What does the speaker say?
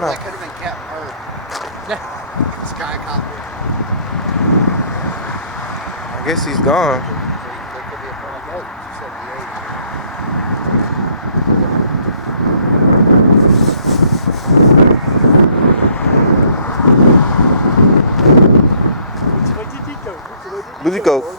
That could have been Captain Bird. Yeah. Skycopter. I guess he's gone. There could be a front boat. She said Bougico.